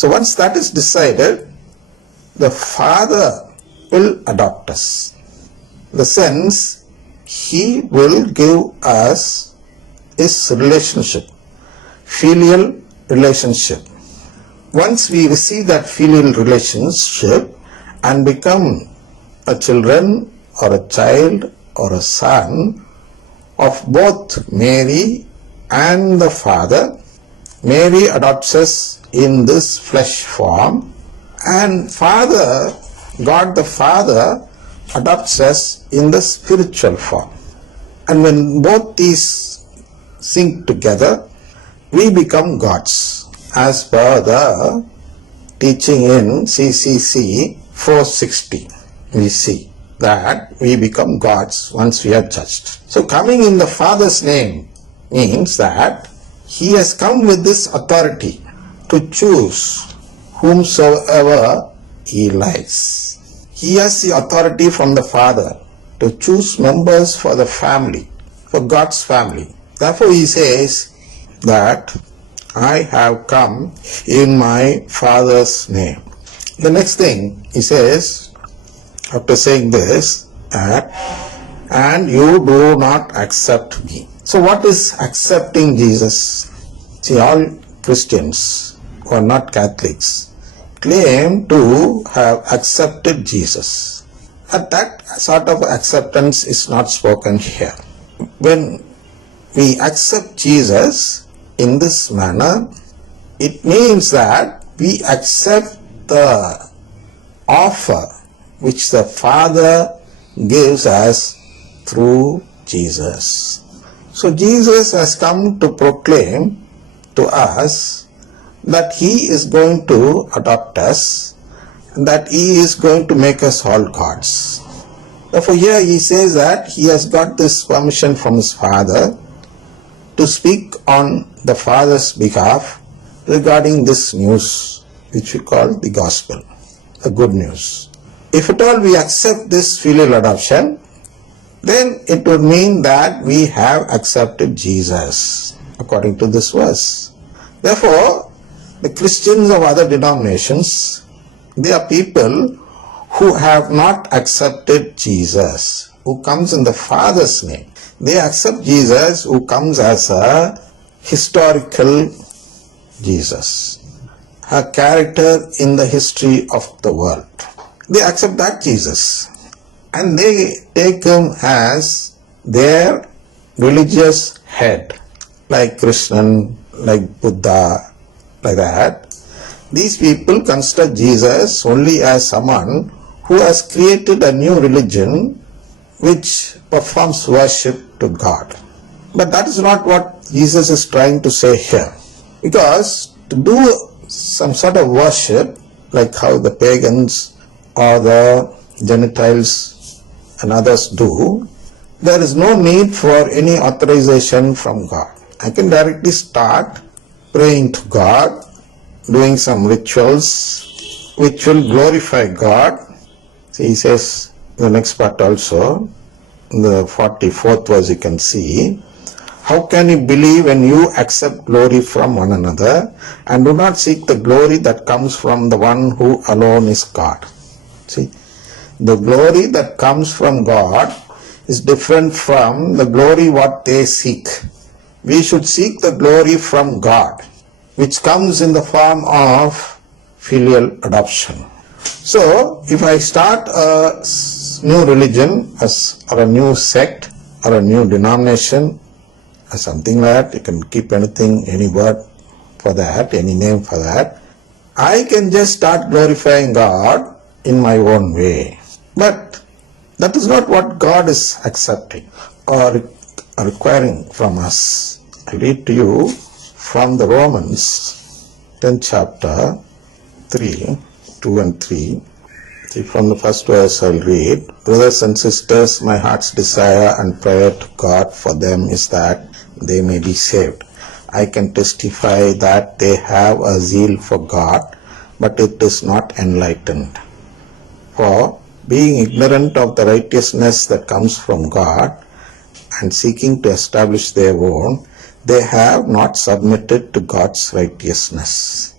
So once that is decided, the Father will adopt us. In the sense, He will give us His relationship, filial relationship. Once we receive that filial relationship and become a children or a child or a son of both Mary and the Father, Mary adopts us in this flesh form, and God the Father adopts us in the spiritual form. And when both these sync together, we become gods, as per the teaching in CCC 460. We see that we become gods once we are judged. So coming in the Father's name means that He has come with this authority to choose whomsoever He likes. He has the authority from the Father to choose members for the family, for God's family. Therefore He says that I have come in my Father's name. The next thing He says, after saying this, that, and you do not accept me. So what is accepting Jesus? See, all Christians who are not Catholics claim to have accepted Jesus. But that sort of acceptance is not spoken here. When we accept Jesus in this manner, it means that we accept the offer which the Father gives us through Jesus. So Jesus has come to proclaim to us that He is going to adopt us, and that He is going to make us all gods. Therefore here He says that He has got this permission from His Father to speak on the Father's behalf regarding this news which we call the gospel, the good news. If at all we accept this filial adoption, then it would mean that we have accepted Jesus according to this verse. Therefore, the Christians of other denominations, they are people who have not accepted Jesus, who comes in the Father's name. They accept Jesus who comes as a historical Jesus, a character in the history of the world. They accept that Jesus and they take Him as their religious head, like Krishna, like Buddha, like that. These people consider Jesus only as someone who has created a new religion which performs worship to God. But that is not what Jesus is trying to say here. Because to do some sort of worship, like how the pagans or the Gentiles and others do, there is no need for any authorization from God. I can directly start praying to God, doing some rituals which will glorify God. See, He says in the next part also, in the 44th verse you can see, how can you believe when you accept glory from one another and do not seek the glory that comes from the one who alone is God? See, the glory that comes from God is different from the glory what they seek. We should seek the glory from God, which comes in the form of filial adoption. So, if I start a new religion or a new sect or a new denomination or something like that, you can keep anything, any word for that, any name for that, I can just start glorifying God in my own way. But that is not what God is accepting or requiring from us. I read to you from the Romans 10th chapter 3, 2 and 3. See, from the first verse I'll read. Brothers and sisters, my heart's desire and prayer to God for them is that they may be saved. I can testify that they have a zeal for God, but it is not enlightened. For being ignorant of the righteousness that comes from God and seeking to establish their own, they have not submitted to God's righteousness.